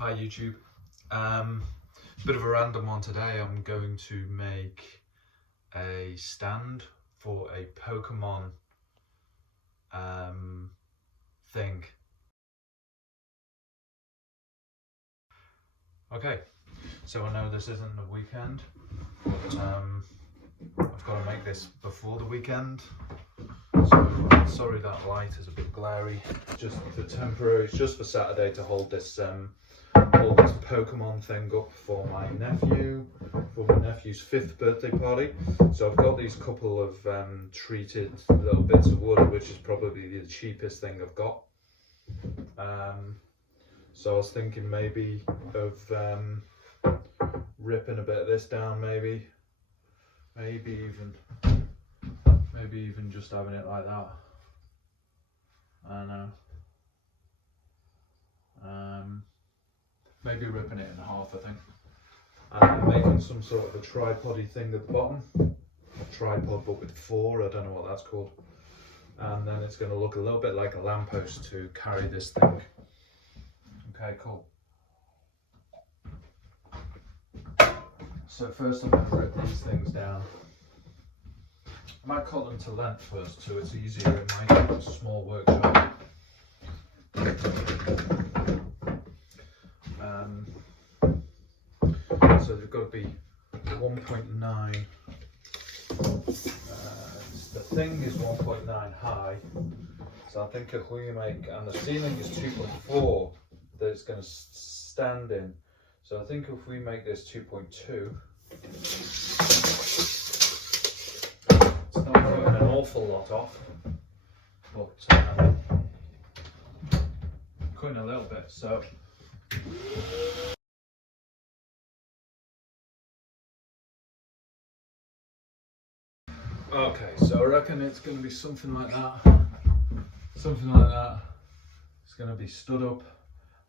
Hi YouTube. Bit of a random one today. I'm going to make a stand for a Pokemon thing. Okay, so I know this isn't the weekend, but I've got to make this before the weekend. So sorry that light is a bit glary. Just for temporary, it's just for Saturday to hold this Pokemon thing up for my nephew, for my nephew's 5th birthday party. So I've got these couple of treated little bits of wood, which is probably the cheapest thing I've got. So I was thinking maybe of ripping a bit of this down, maybe even just having it like that. I don't know. Maybe ripping it in half, I think. And making some sort of a tripod-y thing at the bottom. A tripod but with 4, I don't know what that's called. And then it's going to look a little bit like a lamppost to carry this thing. Okay, cool. So first I'm going to rip these things down. I might cut them to length first so it's easier in my small workshop. So they've got to be 1.9. The thing is 1.9 high, so I think if we make, and the ceiling is 2.4 that it's going to stand in, so I think if we make this 2.2, it's not putting an awful lot off, but cutting a little bit. So okay, so I reckon it's going to be something like that. Something like that. It's going to be stood up.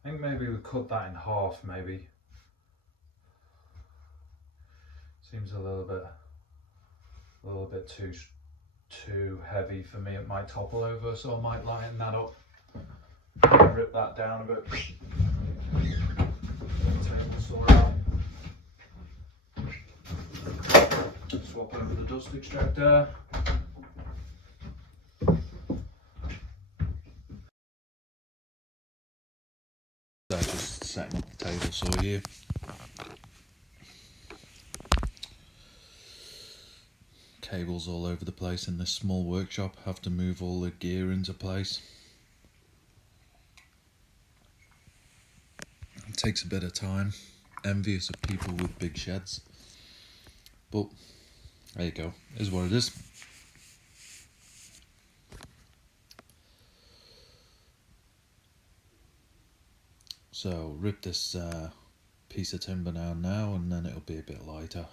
I think maybe we cut that in half, maybe. Seems a little bit too heavy for me. It might topple over, so I might lighten that up. Rip that down a bit. Swap over the dust extractor. So just setting up the table saw here. Cables all over the place in this small workshop. Have to move all the gear into place. It takes a bit of time. Envious of people with big sheds. But there you go, is what it is. So rip this piece of timber down now and then it'll be a bit lighter.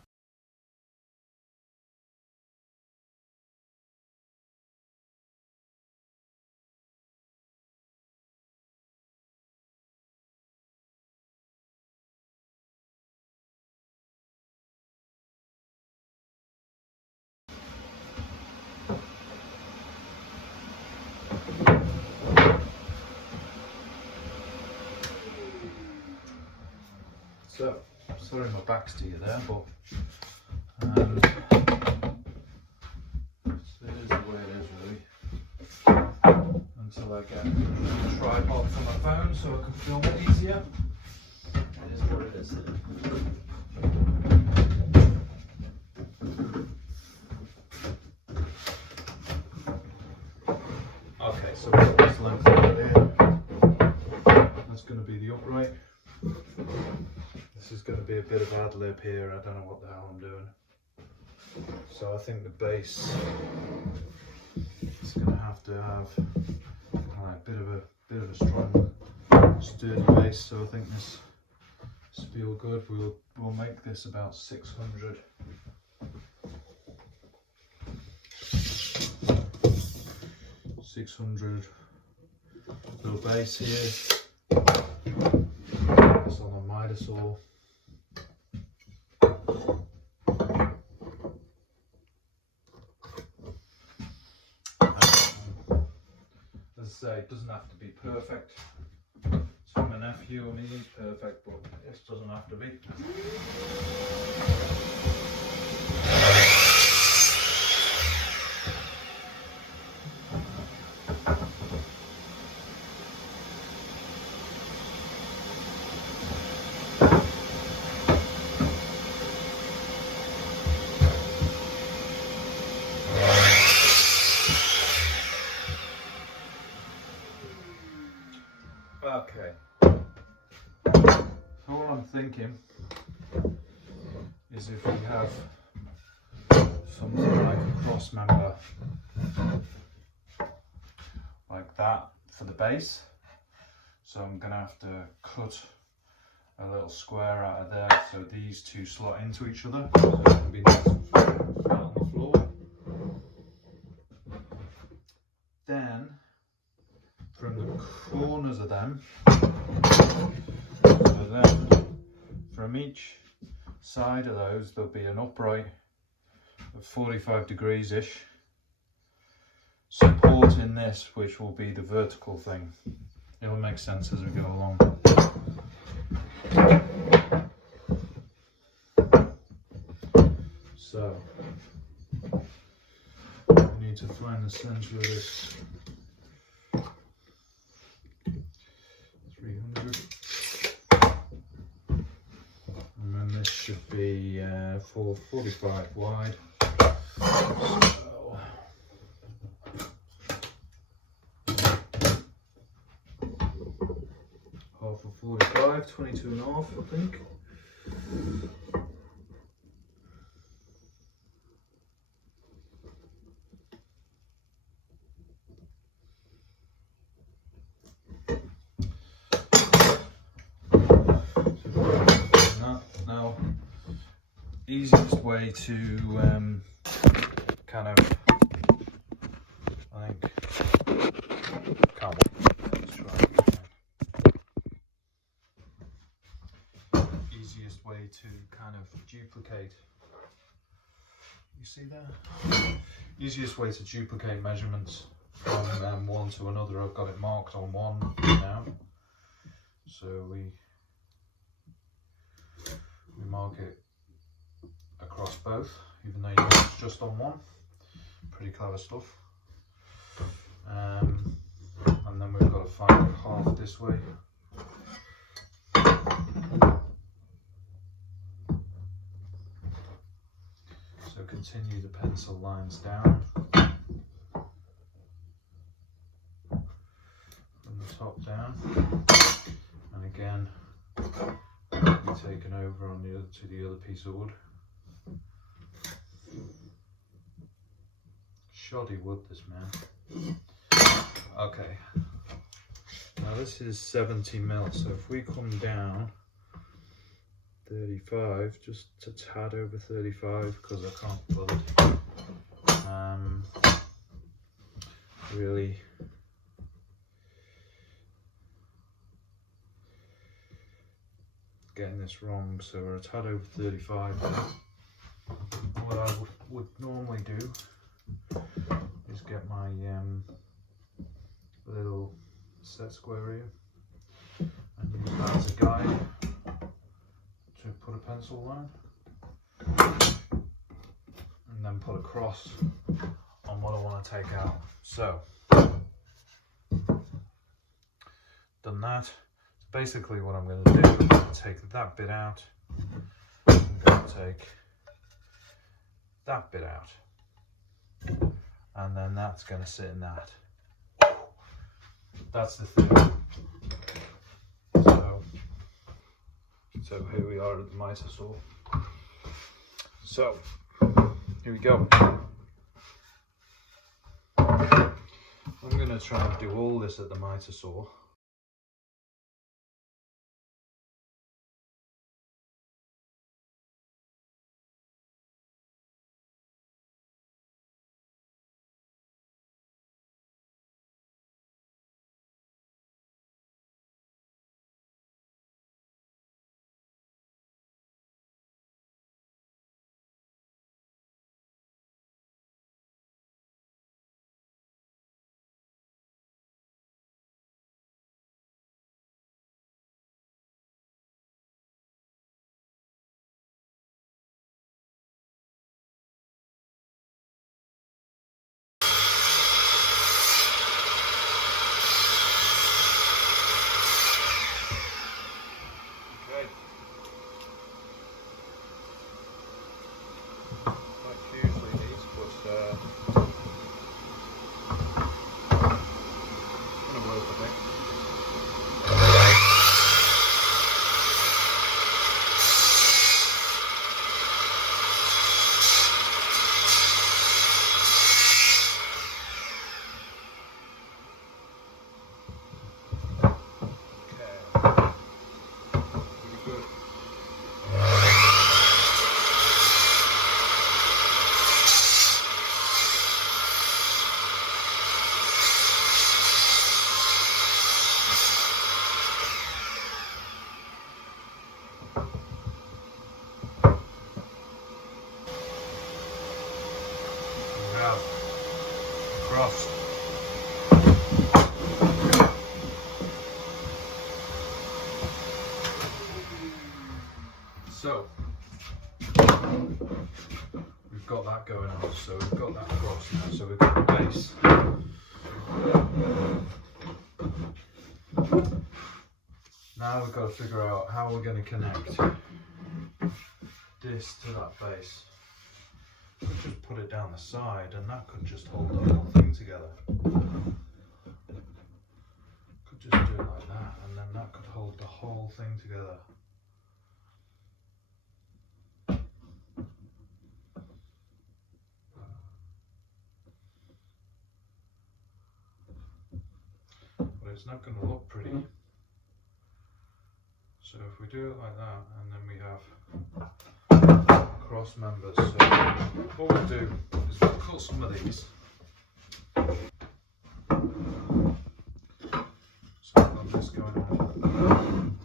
So, sorry my back's to you there, but so it is the way it is really. Until I get a tripod for my phone so I can film it easier. It is what it is. Okay, so we've got this length right there. That's going to be the upright. This is going to be a bit of ad lib here. I don't know what the hell I'm doing. So I think the base is going to have a bit of a strong, sturdy base. So I think this will be all good. We'll make this about 600. 600 little base here. It's on a miter saw. As I say, it doesn't have to be perfect. So my nephew or me is perfect, but this doesn't have to be. Okay. So all I'm thinking is if we have something like a cross member like that for the base, so I'm going to have to cut a little square out of there so these two slot into each other, so it can be nice and flat on the floor. Then from the corners of them, so then from each side of those there'll be an upright of 45 degrees ish supporting this, which will be the vertical thing. It'll make sense as we go along. So we need to find the center of this 300, and then this should be 445 wide. So half of 45, 22 and a half, I think. Now, easiest way to kind of, I think, can't wait. Let's try it. Easiest way to kind of duplicate. You see there? Easiest way to duplicate measurements from one to another. I've got it marked on one now, so we mark it across both, even though you know it's just on one. Pretty clever stuff. And then we've got to find half this way. So continue the pencil lines down from the top down, and again be taken over on to the other piece of wood. Shoddy wood, this man. Okay, now this is 70 mil, so if we come down 35, just a tad over 35, because I can't bother really getting this wrong, so we're a tad over 35 now. What I would normally do is get my little set square here and use that as a guide to put a pencil line, and then put a cross on what I want to take out. So, done that. So basically what I'm going to do, I'm going to take that bit out, I'm going to take that bit out, and then that's going to sit in that. That's the thing. So here we are at the miter saw. So here we go. I'm going to try and do all this at the miter saw. So we've got that going on, so we've got that across now, so we've got the base. Now we've got to figure out how we're going to connect this to that base. We'll just put it down the side and that could just hold the whole thing together. Could just do it like that and then that could hold the whole thing together. But it's not going to look pretty. So if we do it like that and then we have cross members, so what we'll do is we'll cut some of these. So I've got this going on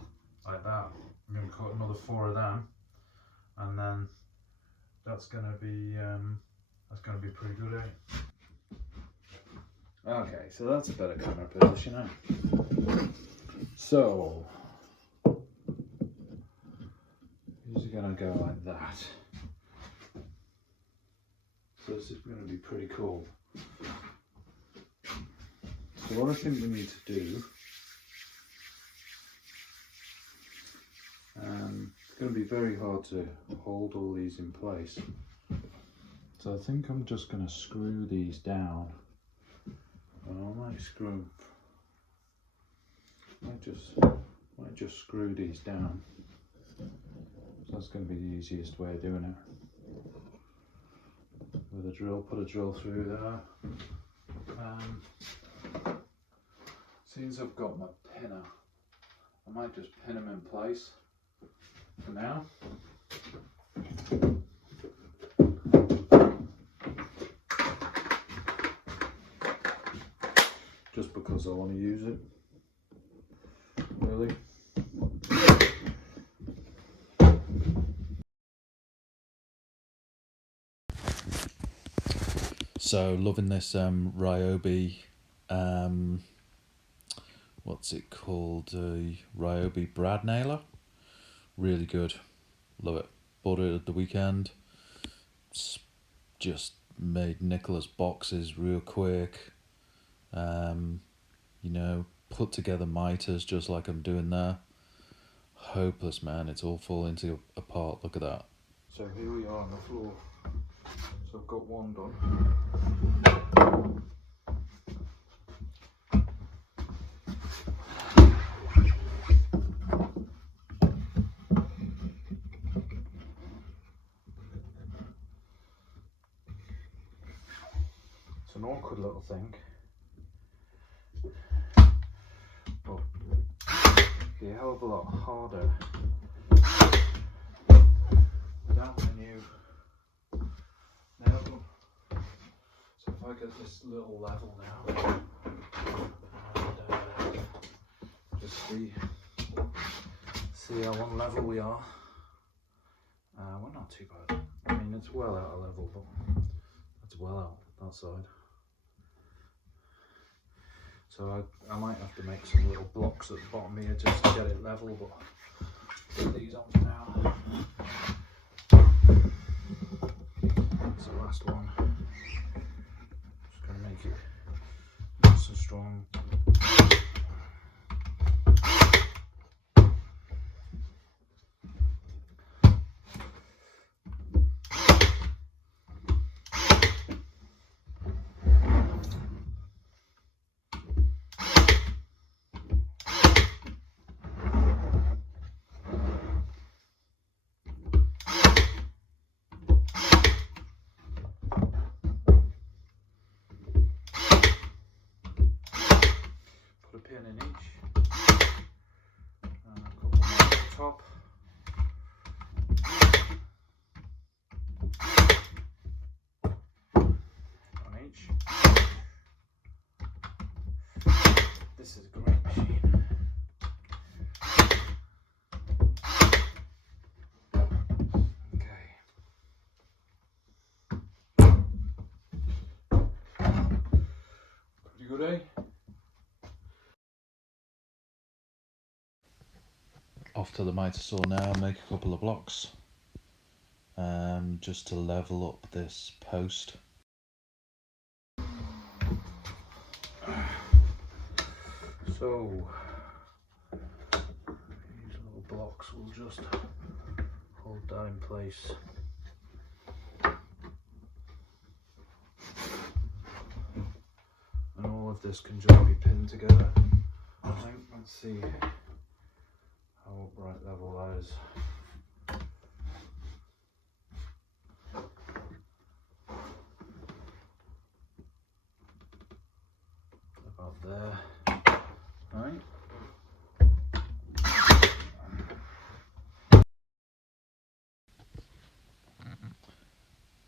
like that. I'm going to cut another 4 of them and then that's going to be pretty good, eh? Okay, so that's a better camera position, eh? So these are going to go like that. So this is going to be pretty cool. So what I think we need to do, it's going to be very hard to hold all these in place. So I think I'm just going to screw these down. Well, I might screw, might just screw these down. So that's going to be the easiest way of doing it. With a drill, put a drill through there. Since I've got my pinner, I might just pin them in place for now. Just because I want to use it, really. So loving this Ryobi, what's it called? Ryobi brad nailer. Really good, love it. Bought it at the weekend. It's just made Nicholas boxes real quick. You know, put together miters just like I'm doing there. Hopeless, man, it's all falling apart. Look at that. So here we are on the floor. So I've got one done. It's an awkward little thing, but be a hell of a lot harder without my new nail gun. So if I get this little level now, and just see how on level we are. We're not too bad. I mean, it's well out of level, but that's well out that side. So I might have to make some little blocks at the bottom here just to get it level, but put these on for now. That's the last one. Just going to make it nice and strong. Put a pin in each, and a couple more at the top. On each. This is a great machine. Okay. Pretty good, eh? off to the miter saw now, make a couple of blocks just to level up this post. So these little blocks will just hold that in place. And all of this can just be pinned together, I think. Let's see how upright level that is. About there, right?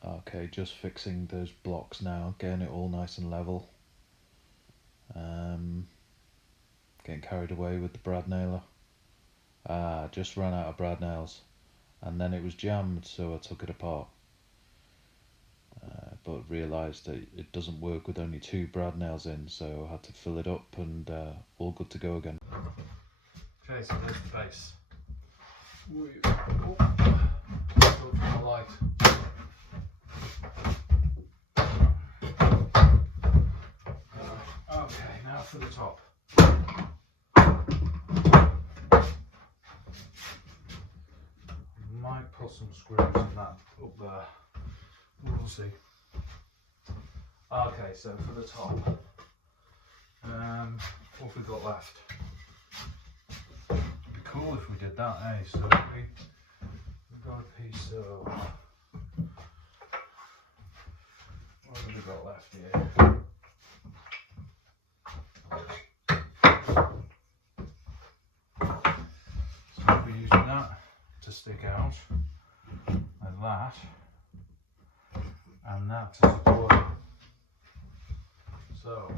Okay, just fixing those blocks now, getting it all nice and level. Getting carried away with the brad nailer. Just ran out of brad nails, and then it was jammed, so I took it apart. But realised that it doesn't work with only 2 brad nails in, so I had to fill it up, and all good to go again. Okay, so there's the base. Go for the light. Okay, now for the top. Might put some screws in that up there. We'll see. Okay, so for the top, what have we got left? It'd be cool if we did that, eh? So we've got a piece of, what have we got left here? So we'll be using that to stick out, and that to support it. So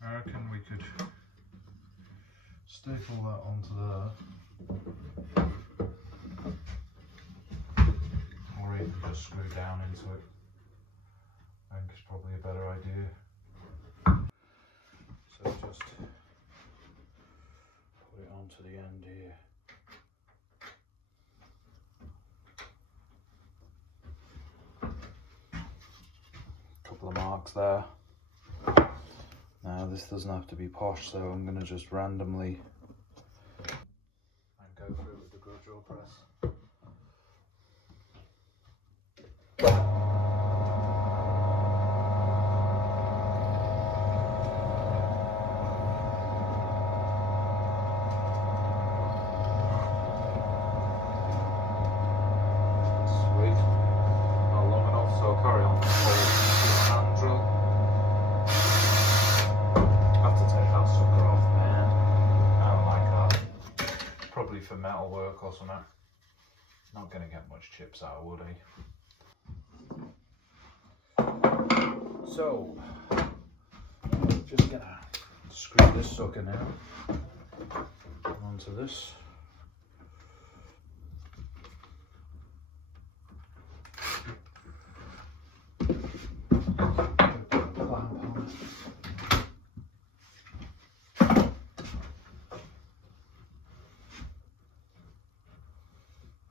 I reckon we could staple that onto there, or even just screw down into it. I think it's probably a better idea. So just put it onto the end here. Couple of marks there. Now this doesn't have to be posh, so I'm going to just randomly and go through it with the grudge drill press. Sweet. Not long enough, so I'll carry on with the hand drill. Probably for metal work or something. Not going to get much chips out of wood, eh? So, just going to screw this sucker now onto this.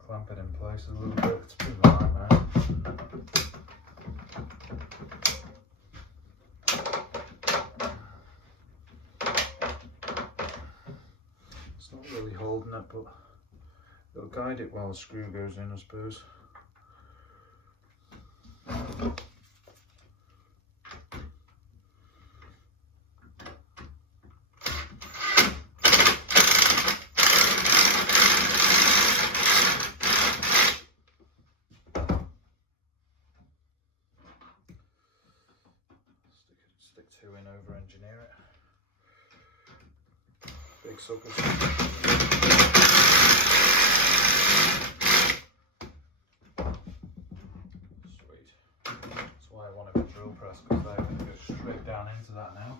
Clamp it in place a little bit. It's been a nightmare. It's not really holding it, but it'll guide it while the screw goes in, I suppose. Stick 2 in, over engineer it. Big suckers. that now.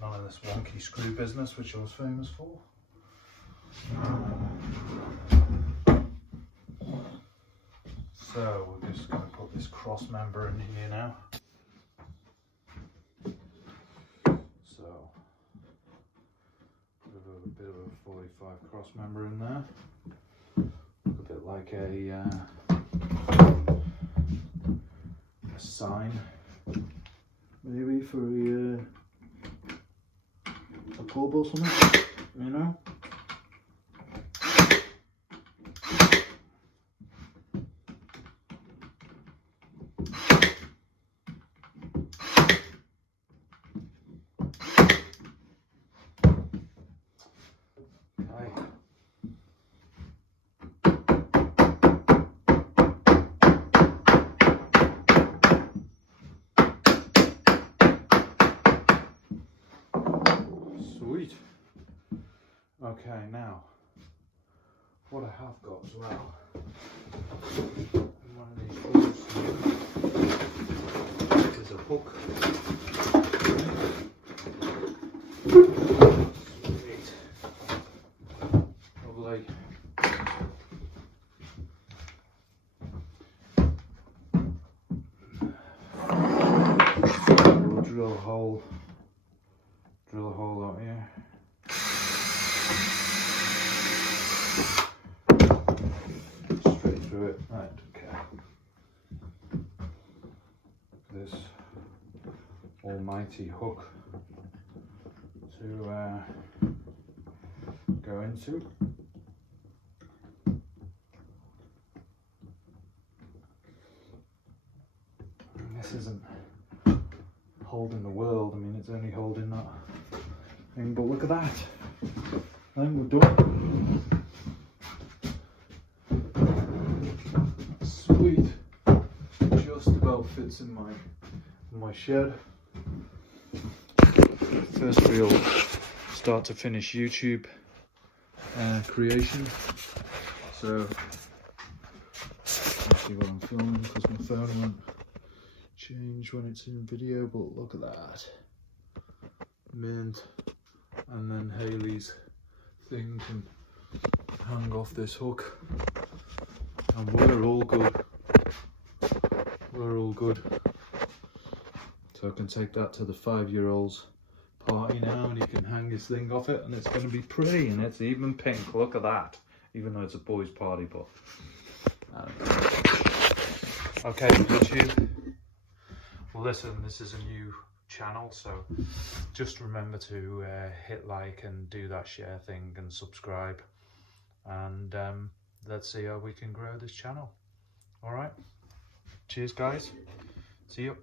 None of this wonky screw business which I was famous for. So we're just going to put this cross member in here now. So a bit of a 45 cross member in there. Look a bit like a sign, maybe for a pub or something, you know. Sweet. Okay, now what I have got as well, one of these balls is a hook. Sweet. Lovely. We'll drill a hole out here. Straight through it. Right, okay. This almighty hook to go into. And this isn't holding the world, I mean it's only holding that thing, but look at that. I think we're done. Sweet. Just about fits in my shed. First real start to finish YouTube creation. So let's see what I'm filming because my phone won't change when it's in video, but look at that. Mint. And then Haley's thing can hang off this hook. And we're all good. We're all good. So I can take that to the 5-year-old's party now and he can hang his thing off it and it's going to be pretty and it's even pink. Look at that. Even though it's a boys' party, but I don't know. Okay, YouTube. Well, listen, this is a new channel, so just remember to hit like and do that share thing and subscribe, and let's see how we can grow this channel. All right, cheers guys, see you.